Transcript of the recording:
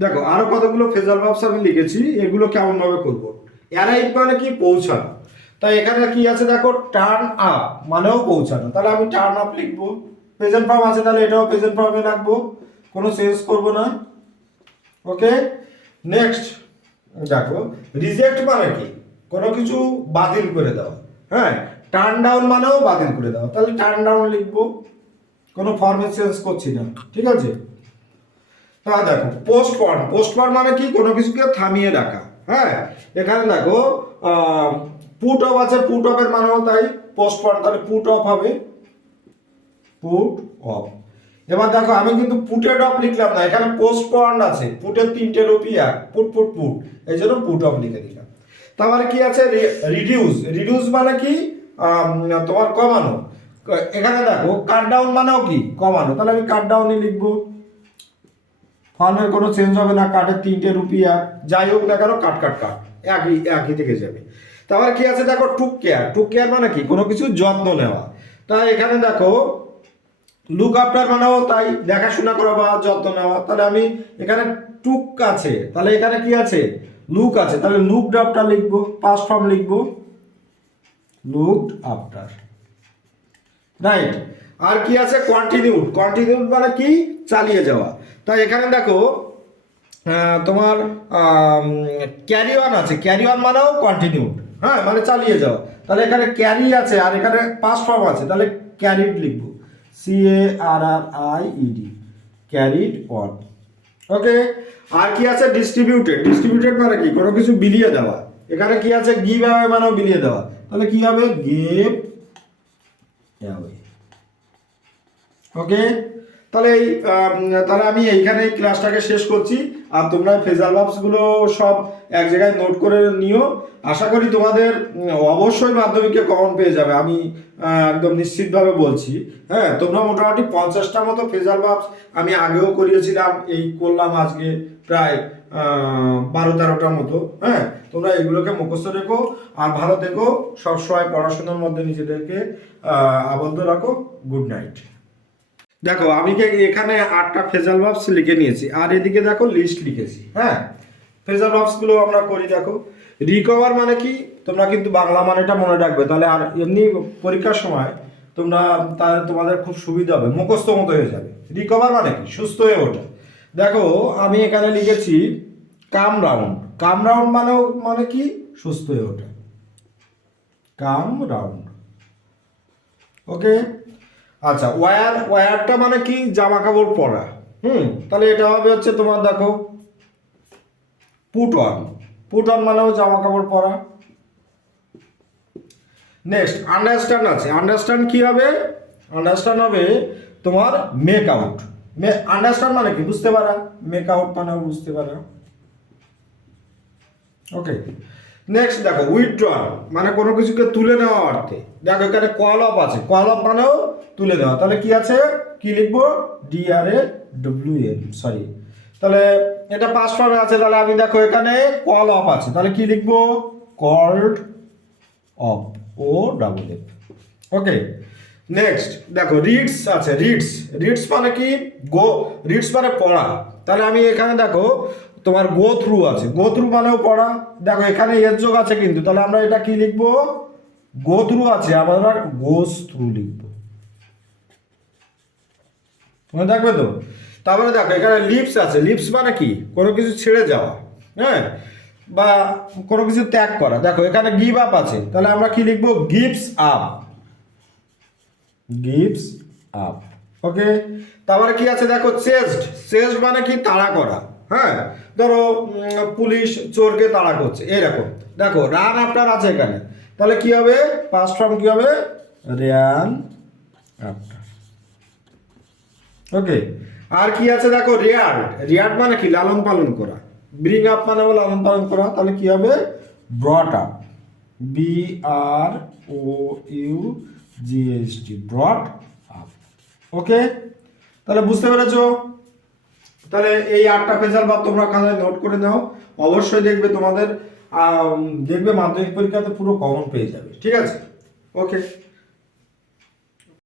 দেখো, আরও কতগুলো ফেজাল ভাবস আমি লিখেছি, এগুলো কেমন ভাবে করব অ্যারাইভ মানে কি পৌঁছানো? তাই এখানে কি আছে দেখো টার্ন আপ মানেও পৌঁছানো। তাহলে আমি টার্ন আপ লিখব। প্রেজেন্ট ফর্ম আছে, তাহলে এটাও প্রেজেন্ট ফর্মে রাখব। কোনো চেঞ্জ করব না। ওকে? নেক্সট দেখো রিজেক্ট মানে কি? কোনো কিছু বাতিল করে দাও। হ্যাঁ টার্ন ডাউন মানেও বাতিল করে দাও। তাহলে টার্ন ডাউন লিখব। কোনো ফর্মে চেঞ্জ করছি না। ঠিক আছে? তা দেখো পোস্টপন পোস্টপন মানে কি? কোনো কিছুকে থামিয়ে রাখা হ্যাঁ? এখানে দেখো পুট অফ আছে পুট অফের মানেও তাই পোস্টপন তাহলে পুট অফ হবে। পুট অফ এবার দেখো, আমি কিন্তু পুটেড অফ লিখলাম না, এখানে পোস্টপন্ড আছে পুটের তিনটে রুপি এক পুট পুট পুট এই জন্য পুট অফ লিখে দিলাম। তারপরে কি আছে? রিডিউস রিডিউস মানে কি? তোমার কমানো। এখানে দেখো কাট ডাউন মানেও কি? কমানো, তাহলে আমি কাট ডাউনই লিখব। ফর্মের কোনো চেঞ্জ হবে না, কাঠের তিনটে রুপিয়া যাই হোক না কেন কাট কাট কাট একই একই থেকে যাবে। তারপরে কি আছে দেখো টুক কেয়ার টুক কেয়ার মানে কি? কোনো কিছু যত্ন নেওয়া। তাই এখানে দেখো লুক আফটার মানেও তাই, দেখাশোনা করা বা যত্ন নেওয়া। তাহলে আমি এখানে টুক আছে। তাহলে এখানে কি আছে? লুক আছে। তাহলে লুক আফটার লিখব পাস ফর্ম লিখব। লুক আফটার রাইট আর কি আছে? কন্টিনিউড কন্টিনিউড মানে কি? চালিয়ে যাওয়া। তাই এখানে দেখো তোমার ক্যারি অন আছে। ক্যারি অন মানেও কন্টিনিউড হ্যাঁ মানে চালিয়ে যাওয়া। তাহলে এখানে ক্যারি আছে আর এখানে পাস ফর্ম আছে। তাহলে ক্যারিড লিখব। C A R R I E D carried on okay আর কি আছে? ডিস্ট্রিবিউটেড ডিস্ট্রিবিউটেড মানে কি? কোনো কিছু বিলিয়ে দেওয়া। এখানে কি আছে? গিভ অ্যাওয়ে মানেও বিলিয়ে দেওয়া। তাহলে কি হবে? গিভ অ্যাওয়ে ওকে তাহলে এই তাহলে আমি এইখানে ক্লাসটাকে শেষ করছি। আর তোমরা ফেজাল ভাবসগুলো সব এক জায়গায় নোট করে নিও। আশা করি তোমাদের অবশ্যই মাধ্যমিকে কমন পেয়ে যাবে, আমি একদম নিশ্চিতভাবে বলছি। হ্যাঁ তোমরা মোটামুটি পঞ্চাশটার মতো ফেজাল ভাবস আমি আগেও করিয়েছিলাম, এই করলাম আজকে প্রায় বারো তেরোটার মতো। হ্যাঁ তোমরা এগুলোকে মুখস্থ রেখো আর ভালো থেকো। সবসময় পড়াশোনার মধ্যে নিজেদেরকে আবদ্ধ রাখো। গুড নাইট দেখো, আমি এখানে আটটা ফেজাল ভাবস লিখে নিয়েছি, আর এদিকে দেখো লিস্ট লিখেছি হ্যাঁ? ফেজাল ভাবসগুলো আমরা করি, দেখো। রিকভার মানে কি? তোমরা কিন্তু বাংলা মানেটা মনে রাখবে, তাহলে আর এমনি পরীক্ষার সময় তোমরা তাহলে তোমাদের খুব সুবিধা হবে, মুখস্থ মতো হয়ে যাবে। রিকভার মানে কি? সুস্থ হয়ে ওঠা। দেখো, আমি এখানে লিখেছি কাম রাউন্ড কাম রাউন্ড মানেও মানে কি? সুস্থ হয়ে ওঠা। কাম রাউন্ড ওকে আচ্ছা ওয়্যার ওয়্যারটা মানে কি? জামা কাপড় পরা। হুম, তাহলে এটা হবে হচ্ছে তোমার দেখো পুট অন পুট অন মানেও জামা কাপড় পরা। নেক্সট আন্ডারস্ট্যান্ড আছে। আন্ডারস্ট্যান্ড কি হবে? আন্ডারস্ট্যান্ড হবে তোমার মেক আউট আন্ডারস্ট্যান্ড মানে কি? বুঝতে পারা? মেক আউট মানেও বুঝতে পারা। ওকে নেক্সট দেখো উইথড্রয়াল মানে কোনো কিছুকে তুলে নেওয়া অর্থে। দেখো, এখানে কল অফ আছে। কল অফ মানেও তুলে নেওয়া তাহলে কি আছে? কি লিখব? D R A W N sorry তাহলে এটা পাস ফর্মে আছে। তাহলে আমি দেখো, এখানে কল অফ আছে। তাহলে কি লিখব? Called off O double F okay next দেখো রিডস আছে রিডস রিডস মানে কি? গো রিডস মানে পড়া। তাহলে আমি এখানে দেখো তোমার গো থ্রু আছে। গো থ্রু মানেও পড়া। দেখো, এখানে এর যোগ আছে কিন্তু। তাহলে আমরা এটা কি লিখব? গো থ্রু আছে। আমরা গোস থ্রু লিখব। মনে থাকবে তো? তারপরে দেখো, এখানে লিপস আছে। লিপস মানে কি? কোনো কিছু ছেড়ে যাওয়া। হ্যাঁ? বা কোনো কিছু ত্যাগ করা। দেখো, এখানে গিভ আপ আছে। তাহলে আমরা কি লিখব? Gives up gives up okay তারপরে কি আছে? দেখো চেস্ট চেস্ট মানে কি? তাড়া করা। হ্যাঁ? ধরো পুলিশ চোরকে তাড়া করছে, এরকম। দেখো, রান আফটার আছে এখানে। তাহলে কি হবে? পাস্ট ফর্ম কি হবে? র্যান আফটার ওকে আর কি আছে দেখো? রিয়ার্ড রিয়ার্ড মানে কি? লালন পালন করা। ব্রিং আপ মানে লালন পালন করা। তাহলে কি হবে? Brought up B R O U G H T brought up okay তাহলে বুঝতে পেরেছ? তাহলে এই আটটা পেজাল বা তোমরা খাতায় নোট করে নাও। অবশ্যই দেখবে তোমাদের দেখবে মাধ্যমিক পরীক্ষাতে পুরো কমন পেয়ে যাবে। ঠিক আছে? ওকে